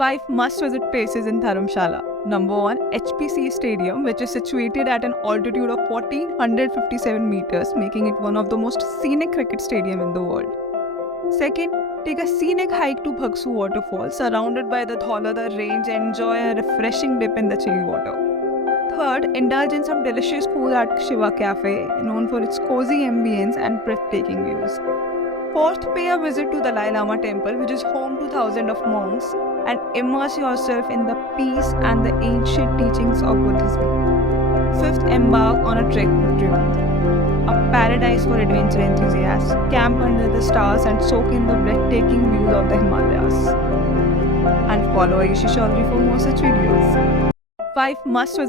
5 must-visit places in Dharamshala. Number 1, HPC Stadium, which is situated at an altitude of 1457 meters, making it one of the most scenic cricket stadium in the world. Second, take a scenic hike to Bhagsu waterfall, surrounded by the Dhaulada range, and enjoy a refreshing dip in the chilly water. Third, indulge in some delicious food at Shiva Cafe, known for its cozy ambience and breathtaking views. Fourth, pay a visit to the Dalai Lama temple, which is home to thousands of monks, and immerse yourself in the peace and the ancient teachings of Buddhism. Fifth, embark on a trek to Tribhuvan, a paradise for adventure enthusiasts. Camp under the stars and soak in the breathtaking views of the Himalayas. And follow Ayushi Chaudhary for more such videos. 5 must visit